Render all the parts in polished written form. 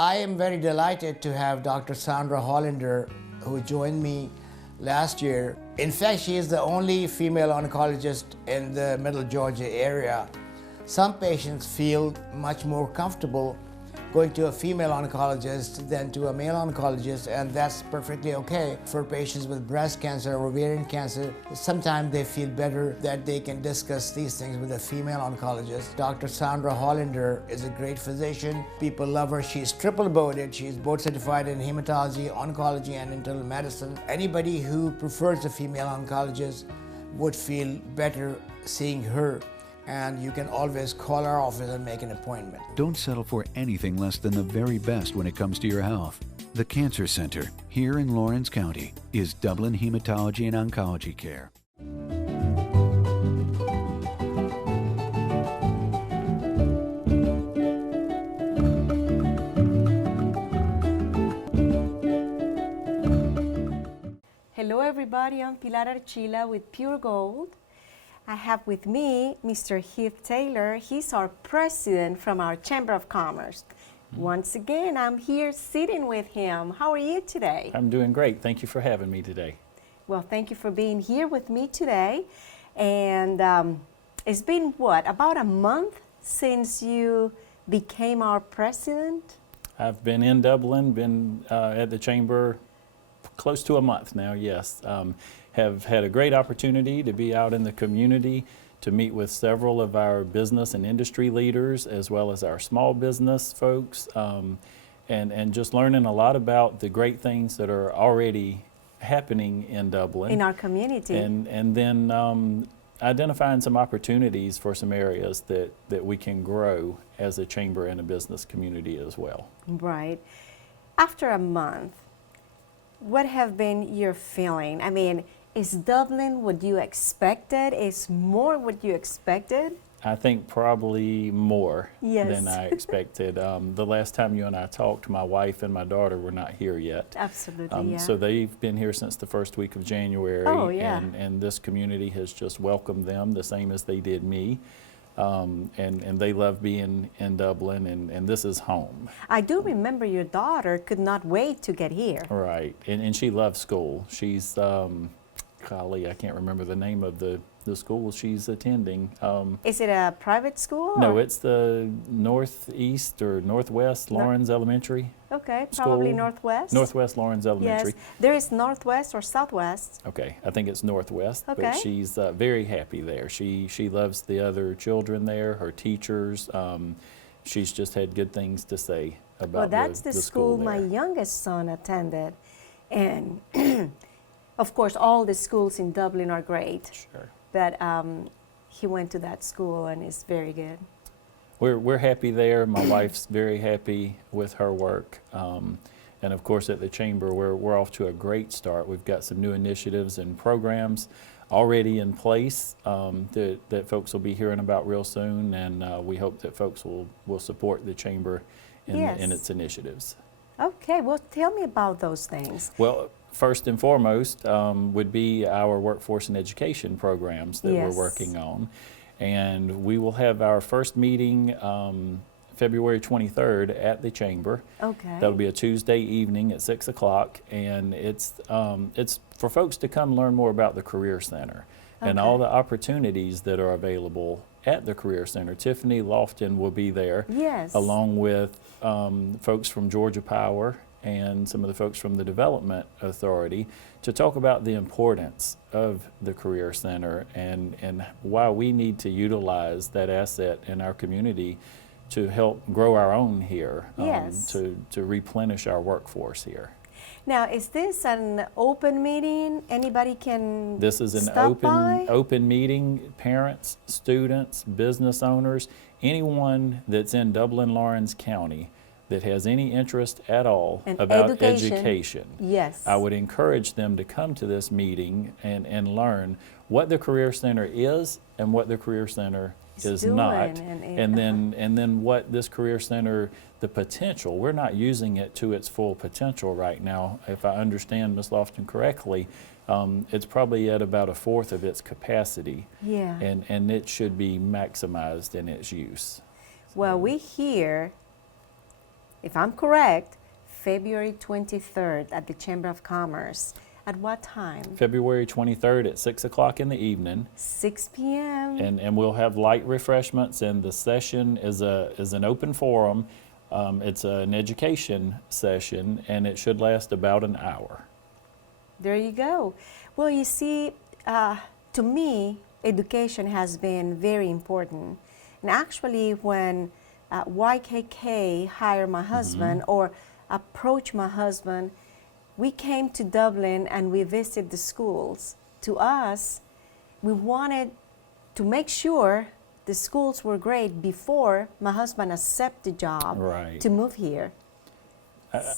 I am very delighted to have Dr. Sandra Hollander, who joined me last year. In fact, she is the only female oncologist in the Middle Georgia area. Some patients feel much more comfortable going to a female oncologist than to a male oncologist, and that's perfectly okay. For patients with breast cancer or ovarian cancer, sometimes they feel better that they can discuss these things with a female oncologist. Dr. Sandra Hollander is a great physician. People love her. She's triple boarded. She's board certified in hematology, oncology, and internal medicine. Anybody who prefers a female oncologist would feel better seeing her. And you can always call our office and make an appointment. Don't settle for anything less than the very best when it comes to your health. The Cancer Center, here in Lawrence County, is Dublin Hematology and Oncology Care. Hello everybody, I'm Pilar Archila with Pure Gold. I have with me Mr. Heath Taylor. He's our president from our Chamber of Commerce. Once again, I'm here sitting with him. How are you today? I'm doing great. Thank you for having me today. Well, thank you for being here with me today. And it's been what, about a month since you became our president? I've been in Dublin, been at the Chamber close to a month now, yes. Have had a great opportunity to be out in the community, to meet with several of our business and industry leaders, as well as our small business folks, and just learning a lot about the great things that are already happening in Dublin. In our community. And then identifying some opportunities for some areas that we can grow as a chamber and a business community as well. Right. After a month, what have been your feeling? I mean, is Dublin what you expected? Is more what you expected? I think probably more Yes. than I expected. The last time you and I talked, my wife and my daughter were not here yet. Absolutely, yeah. So they've been here since the first week of January. Oh, yeah. And this community has just welcomed them the same as they did me. And they love being in Dublin, and this is home. I do remember your daughter could not wait to get here. Right, and she loves school. She's, golly, I can't remember the name of the school she's attending. Is it a private school? No, or? it's the Northeast or Northwest Lawrence Elementary. Okay, probably School. Northwest. Northwest Lawrence Elementary. Yes, there is Northwest or Southwest. Okay, I think it's Northwest, Okay. but she's very happy there. She loves the other children there, her teachers. She's just had good things to say about Well, that's the the school school my there. youngest son attended. And of course, all the schools in Dublin are great. Sure. But he went to that school and it's very good. We're happy there. My wife's very happy with her work. And of course at the Chamber, we're off to a great start. We've got some new initiatives and programs already in place that folks will be hearing about real soon, and we hope that folks will support the Chamber in, Yes. in its initiatives. Okay, well, tell me about those things. Well, first and foremost would be our workforce and education programs that Yes. we're working on. And we will have our first meeting February 23rd at the Chamber. Okay. That'll be a Tuesday evening at 6 o'clock, and it's for folks to come learn more about the Career Center and all the opportunities that are available at the Career Center. Tiffany Lofton will be there, Yes. along with folks from Georgia Power and some of the folks from the Development Authority, to talk about the importance of the Career Center and why we need to utilize that asset in our community to help grow our own here, Yes. to replenish our workforce here. Now, is this an open meeting? Anybody can This is an stop by? open meeting. Parents, students, business owners, anyone that's in Dublin, Lawrence County that has any interest at all And about education. Yes. I would encourage them to come to this meeting and learn what the Career Center is and what the Career Center is doing, not, and then what this Career Center, the potential. We're not using it to its full potential right now. If I understand Ms. Lofton correctly, it's probably at about a fourth of its capacity, Yeah. and it should be maximized in its use. Well, we hear if I'm correct, February 23rd at the Chamber of Commerce. At what time? February 23rd at 6 o'clock in the evening. 6 p.m. And we'll have light refreshments, and the session is an open forum. It's an education session, and it should last about an hour. There you go. Well, you see, to me, education has been very important. And actually, when YKK hired my husband or approached my husband, we came to Dublin and we visited the schools. To us, we wanted to make sure the schools were great before my husband accepted the job Right. to move here.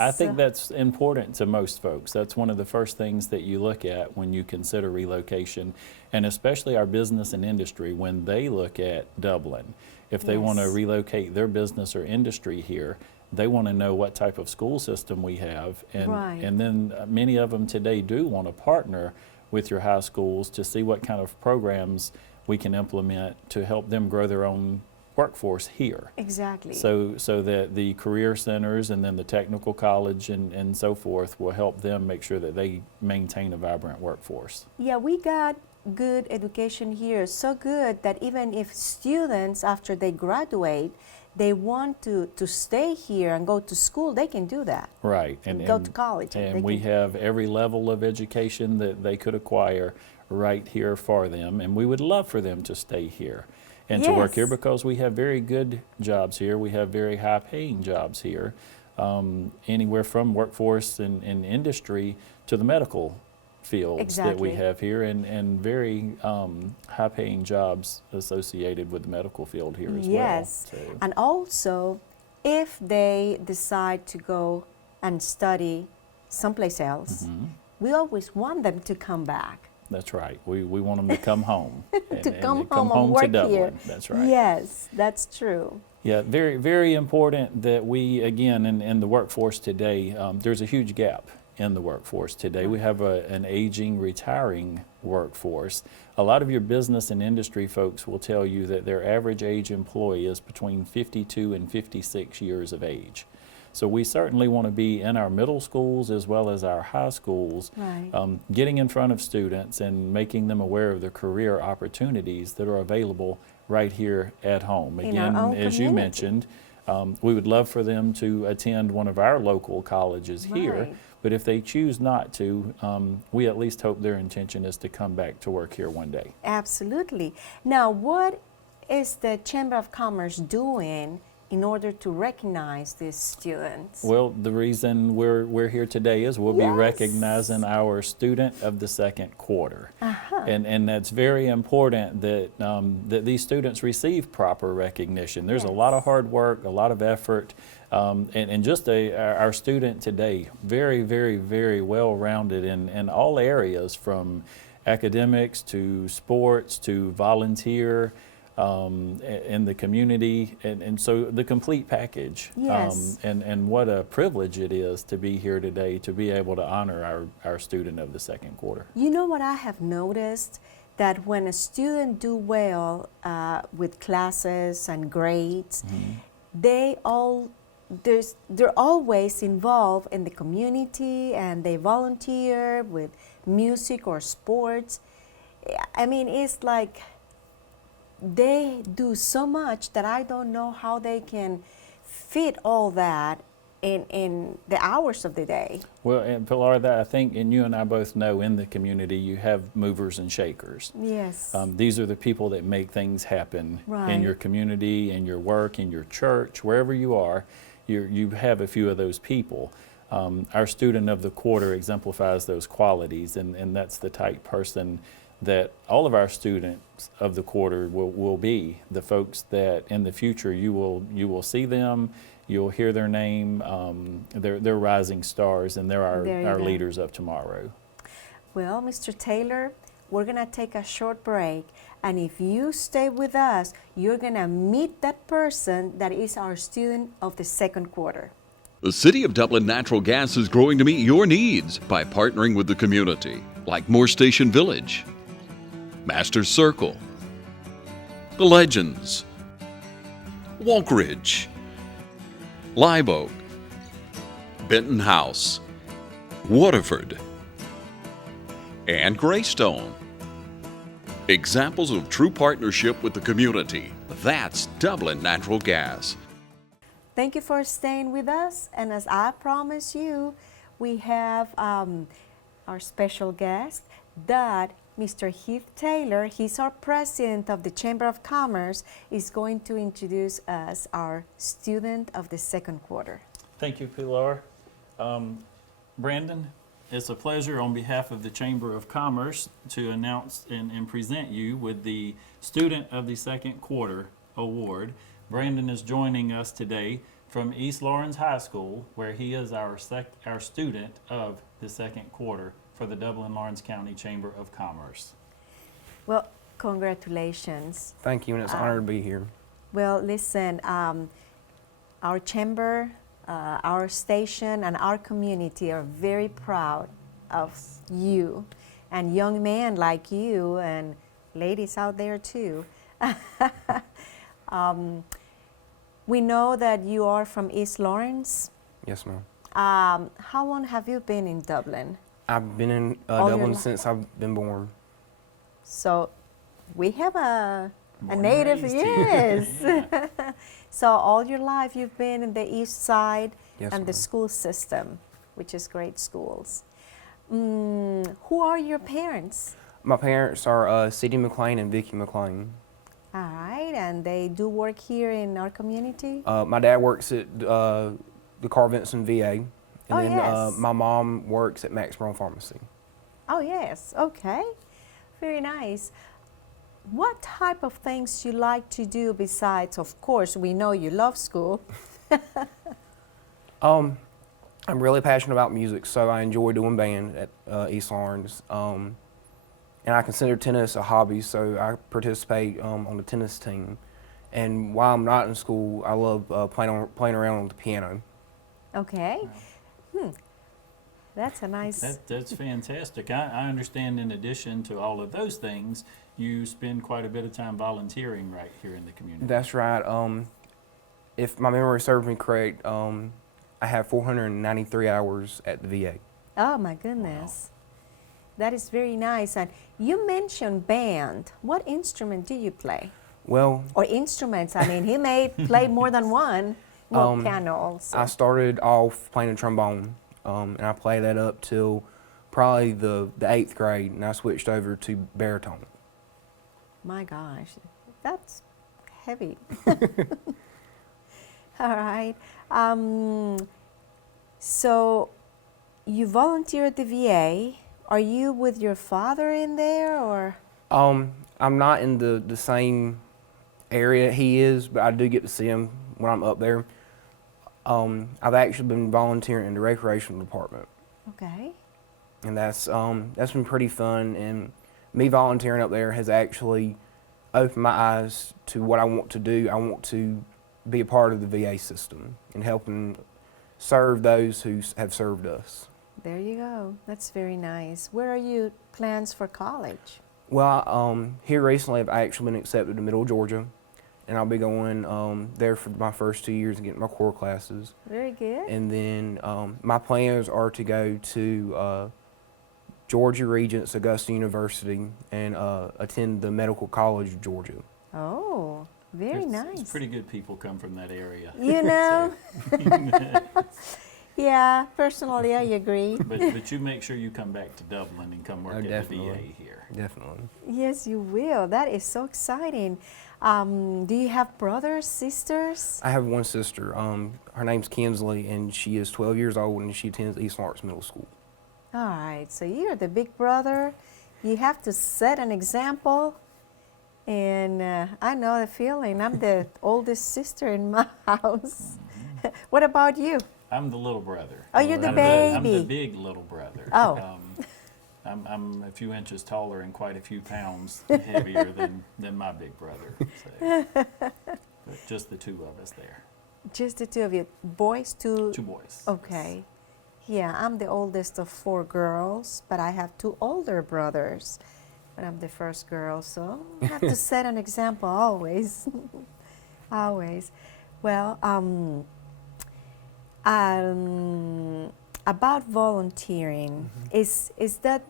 I think that's important to most folks. That's one of the first things that you look at when you consider relocation, and especially our business and industry when they look at Dublin. If they want to Yes. relocate their business or industry here, they want to know what type of school system we have, and Right. and then many of them today do want to partner with your high schools to see what kind of programs we can implement to help them grow their own workforce here. Exactly. So that the career centers and then the technical college and so forth will help them make sure that they maintain a vibrant workforce. Yeah, we got good education here, so good that even if students, after they graduate, they want to stay here and go to school, they can do that. Right. And go to college. They And we can- have every level of education that they could acquire right here for them, and we would love for them to stay here and to work here Yes. because we have very good jobs here. We have very high paying jobs here, anywhere from workforce and industry to the medical fields that we Exactly. have here, and very high paying jobs associated with the medical field here as Yes. well. So, And also, if they decide to go and study someplace else, Mm-hmm. we always want them to come back. that's right. We want them to come home. To come home and to work Dublin. here. That's right. Yes, that's true. Yeah, very, very important that we, again, in the workforce today, there's a huge gap in the workforce today. We have an aging, retiring workforce. A lot of your business and industry folks will tell you that their average age employee is between 52 and 56 years of age. So we certainly want to be in our middle schools as well as our high schools, Right. getting in front of students and making them aware of the career opportunities that are available right here at home. In our Again, own as you community. mentioned, we would love for them to attend one of our local colleges here, Right. but if they choose not to, we at least hope their intention is to come back to work here one day. Absolutely. Now, what is the Chamber of Commerce doing in order to recognize these students? Well, the reason we're here today is we'll be Yes. recognizing our student of the second quarter. Uh-huh. And that's very important that, that these students receive proper recognition. There's a lot of Yes. hard work, a lot of effort, and just our student today, very, very, very well-rounded in all areas, from academics to sports to volunteer, in the community, and so the complete package. Yes. And what a privilege it is to be here today to be able to honor our student of the second quarter. You know what I have noticed? That when a student do well with classes and grades, they're always involved in the community and they volunteer with music or sports. I mean, it's like they do so much that I don't know how they can fit all that in the hours of the day. Well, and Pilar, that I think, and you and I both know, in the community you have movers and shakers. Yes. These are the people that make things happen in Right. your community, in your work, in your church, wherever you are. You have a few of those people. Our student of the quarter exemplifies those qualities, and that's the type person that all of our students of the quarter will be. The folks that in the future you will see them, you'll hear their name. They're rising stars, and they're There you our go. leaders of tomorrow. Well, Mr. Taylor, we're going to take a short break. And if you stay with us, you're going to meet that person that is our student of the second quarter. The City of Dublin Natural Gas is growing to meet your needs by partnering with the community, like Moore Station Village, Masters Circle, The Legends, Walk Ridge, Live Oak, Benton House, Waterford, and Greystone. Examples of true partnership with the community. That's Dublin Natural Gas. Thank you for staying with us. And as I promised you, we have our special guest, that Mr. Heath Taylor. He's our president of the Chamber of Commerce, is going to introduce us our student of the second quarter. Thank you, Pilar. Brandon, it's a pleasure on behalf of the Chamber of Commerce to announce and present you with the Student of the Second Quarter Award. Brandon is joining us today from East Lawrence High School, where he is our student of the second quarter for the Dublin-Lawrence County Chamber of Commerce. Well, congratulations. Thank you, and it's an honor to be here. Well, listen, our chamber, our station, and our community are very proud of you, and young men like you, and ladies out there too. We know that you are from East Lawrence. Yes, ma'am. How long have you been in Dublin? I've been in All your Dublin li- since I've been born. So we have a Born and native, raised yes. here. So all your life you've been in the east side Yes, and the ma'am. school system, which is great schools. Who are your parents? My parents are C.D. McLean and Vicky McLean. All right, and they do work here in our community? My dad works at the Carl Vinson VA, and Oh, then yes. my mom works at Max Brown Pharmacy. Oh, yes, okay. Very nice. What type of things you like to do besides, of course, we know you love school. I'm really passionate about music, so I enjoy doing band at East Lawrence. And I consider tennis a hobby, so I participate on the tennis team. And while I'm not in school, I love playing around on the piano. Okay. That's a nice... That's fantastic. I understand in addition to all of those things, you spend quite a bit of time volunteering right here in the community. That's right. If my memory serves me correct, I have 493 hours at the VA. Oh my goodness. That is very nice. And you mentioned band. What instrument do you play? Well, Or instruments, I mean, he may play more than one. Well, piano also. I started off playing the trombone, and I played that up till probably the 8th grade, and I switched over to baritone. My gosh, that's heavy. All right. So you volunteer at the VA. Are you with your father in there, or? I'm not in the same area he is, but I do get to see him when I'm up there. I've actually been volunteering in the recreational department, Okay. and that's been pretty fun. And me volunteering up there has actually opened my eyes to what I want to do. I want to be a part of the VA system and helping serve those who have served us. There you go. That's very nice. Where are you plans for college? Well, here recently I've actually been accepted to Middle Georgia, and I'll be going there for my first 2 years and getting my core classes. Very good. And then my plans are to go to Georgia Regents Augusta University and attend the Medical College of Georgia. Oh, very nice. It's pretty good people come from that area. You know? Yeah, personally, I agree. But you make sure you come back to Dublin and come work Oh, at definitely. the VA here. Definitely. Yes, you will. That is so exciting. Do you have brothers, sisters? I have one sister. Her name's Kinsley, and she is 12 years old, and she attends East Lawrence Middle School. All right, so you're the big brother. You have to set an example. And I know the feeling. I'm the oldest sister in my house. What about you? I'm the little brother. Oh, you're the I'm baby. the big little brother. Oh. I'm a few inches taller and quite a few pounds heavier than my big brother. So. But just the two of us there. Just the two of you. Boys, two? Two boys. Okay. Yeah, I'm the oldest of 4 girls, but I have 2 older brothers. But I'm the first girl, so I have to set an example always. Always. Well, About volunteering, is that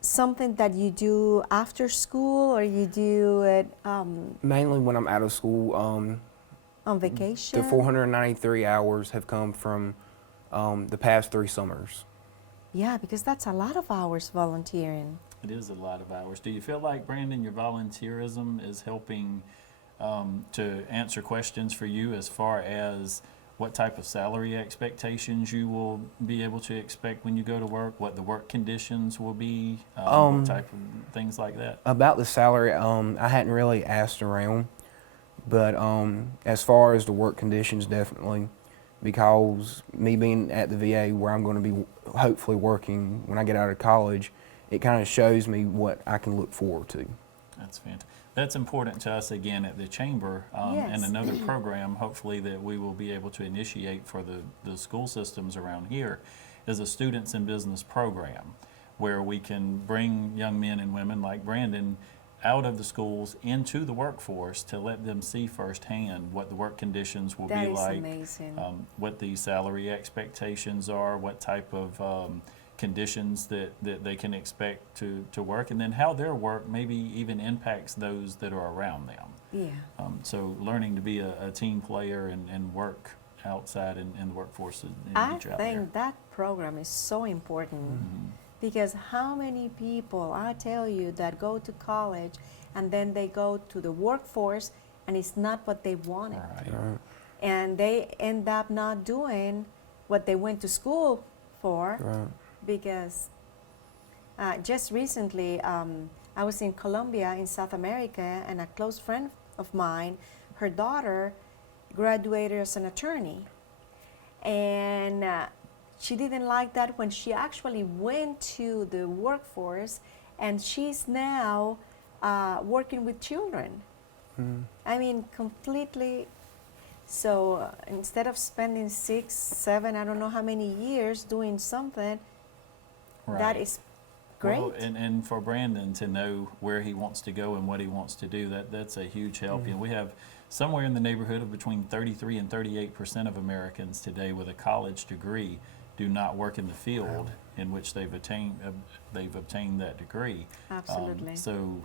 something that you do after school, or you do it Mainly when I'm out of school. on vacation? The 493 hours have come from the past 3 summers. Yeah, because that's a lot of hours volunteering. It is a lot of hours. Do you feel like, Brandon, your volunteerism is helping to answer questions for you as far as what type of salary expectations you will be able to expect when you go to work, what the work conditions will be, what type of things like that? About the salary, I hadn't really asked around, but as far as the work conditions, definitely, because me being at the VA where I'm going to be hopefully working when I get out of college, it kind of shows me what I can look forward to. That's fantastic. That's important to us again at the Chamber, Yes. and another program hopefully that we will be able to initiate for the school systems around here is a Students in Business program where we can bring young men and women like Brandon out of the schools into the workforce to let them see firsthand what the work conditions will That be is like, amazing. what the salary expectations are, what type of conditions that they can expect to work, and then how their work maybe even impacts those that are around them. Yeah. So learning to be a team player and work outside in the workforce and I each out there. think that program is so important because how many people, I tell you, that go to college and then they go to the workforce and it's not what they wanted. Right. And they end up not doing what they went to school for Right. because just recently I was in Colombia in South America, and a close friend of mine, her daughter graduated as an attorney, and she didn't like that when she actually went to the workforce, and she's now working with children. I mean, completely. So instead of spending 6, 7, I don't know how many years doing something, that Right. is great. Well, and for Brandon to know where he wants to go and what he wants to do, that's a huge help. And we have somewhere in the neighborhood of between 33 and 38% of Americans today with a college degree do not work in the field in which they've obtained that degree. Absolutely. So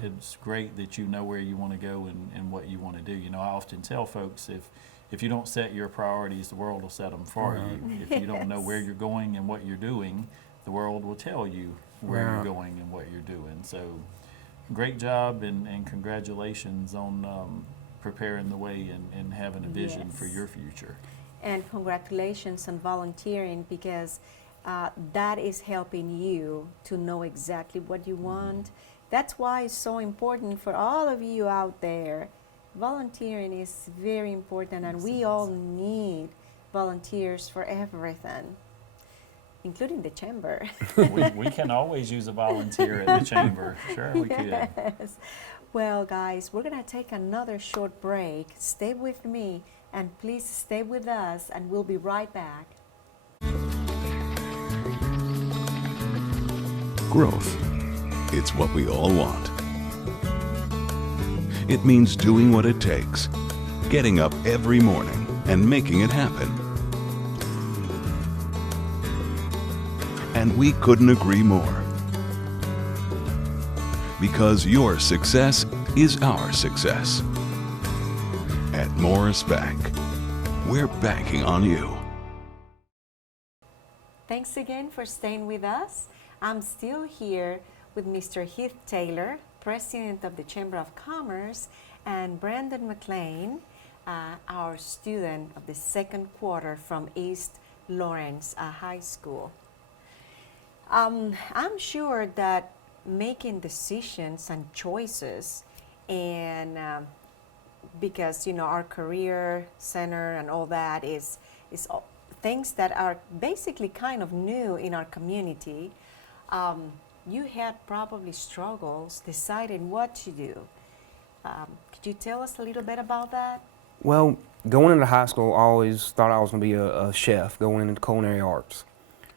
it's great that you know where you want to go and what you want to do. You know, I often tell folks if you don't set your priorities, the world will set them for you. If you don't know where you're going and what you're doing, the world will tell you where you're going and what you're doing. So great job and congratulations on preparing the way and having a vision for Yes. your future. And congratulations on volunteering, because that is helping you to know exactly what you want. That's why it's so important for all of you out there. Volunteering is very important, and we all need volunteers for everything, including the chamber. we can always use a volunteer at the chamber. Sure, we could. Yes. Well, guys, we're going to take another short break. Stay with me, and please stay with us, and we'll be right back. Growth. It's what we all want. It means doing what it takes, getting up every morning and making it happen. And we couldn't agree more. Because your success is our success. At Morris Bank, we're banking on you. Thanks again for staying with us. I'm still here with Mr. Heath Taylor, President of the Chamber of Commerce, and Brandon McLean, our student of the second quarter from East Lawrence High School. I'm sure that making decisions and choices, and because our career center and all that is things that are basically kind of new in our community, you had probably struggles deciding what to do. Could you tell us a little bit about that? Well, going into high school, I always thought I was going to be a chef, going into culinary arts.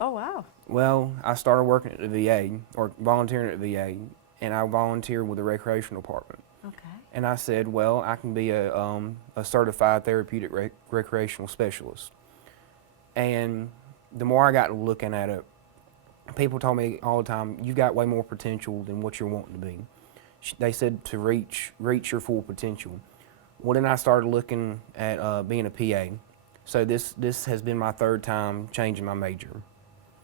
Oh, wow. Well, I started working at the VA, or volunteering at the VA, and I volunteered with the recreational department. Okay. And I said, well, I can be a certified therapeutic recreational specialist. And the more I got to looking at it, people told me all the time, "You've got way more potential than what you're wanting to be." They said to reach your full potential. Well, then I started looking at being a PA. So this has been my third time changing my major.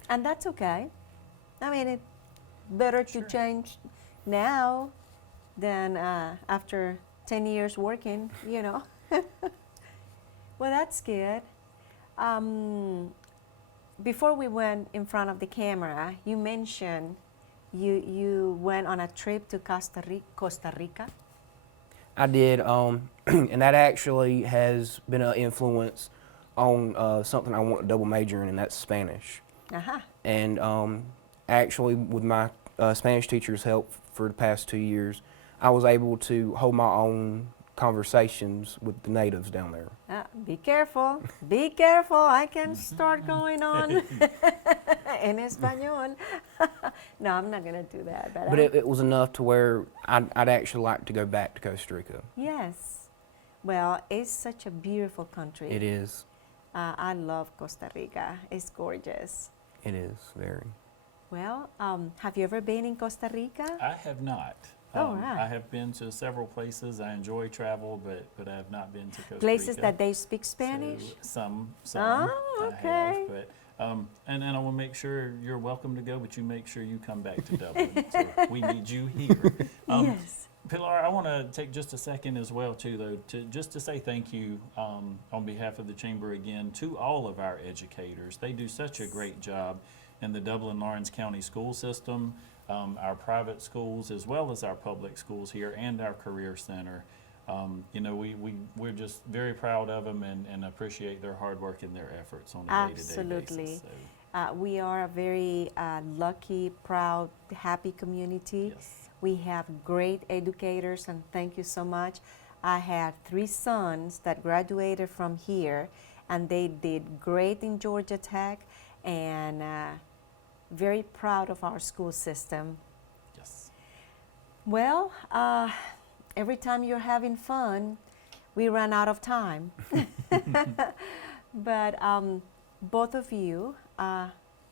And that's okay. I mean, it's better to change now than after 10 years working, you know. Well, that's good. Before we went in front of the camera, you mentioned you went on a trip to Costa Rica. I did, and that actually has been an influence on something I want to double major in, and that's Spanish. Uh-huh. And actually, with my Spanish teacher's help for the past 2 years, I was able to hold my own conversations with the natives down there. Be careful, be careful. I can start going on in Espanol. No, I'm not going to do that. But it was enough to where I'd actually like to go back to Costa Rica. Yes. Well, it's such a beautiful country. It is. I love Costa Rica. It's gorgeous. It is, very. Well, have you ever been in Costa Rica? I have not. Oh, right. I have been to several places. I enjoy travel, but I have not been to Costa Places Rica. that they speak Spanish? So, some Oh, okay. I have, but and I will make sure you're welcome to go, but you make sure you come back to Dublin. So we need you here. Yes. Pilar, I want to take just a second as well, too, though, to say thank you on behalf of the Chamber again to all of our educators. They do such a great job in the Dublin-Lawrence County school system, our private schools, as well as our public schools here and our Career Center. You know, we're just very proud of them and appreciate their hard work and their efforts on a day-to-day basis. Absolutely. So, We are a very lucky, proud, happy community. yes. We have great educators, and thank you so much. I had 3 sons that graduated from here, and they did great in Georgia Tech, and very proud of our school system. Yes. Well, every time you're having fun, we run out of time. But both of you,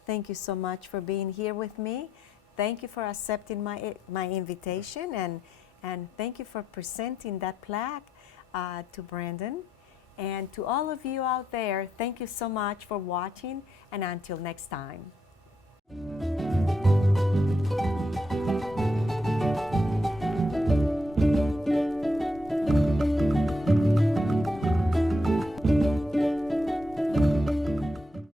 thank you so much for being here with me. Thank you for accepting my invitation, and thank you for presenting that plaque to Brandon. And to all of you out there, thank you so much for watching, and until next time.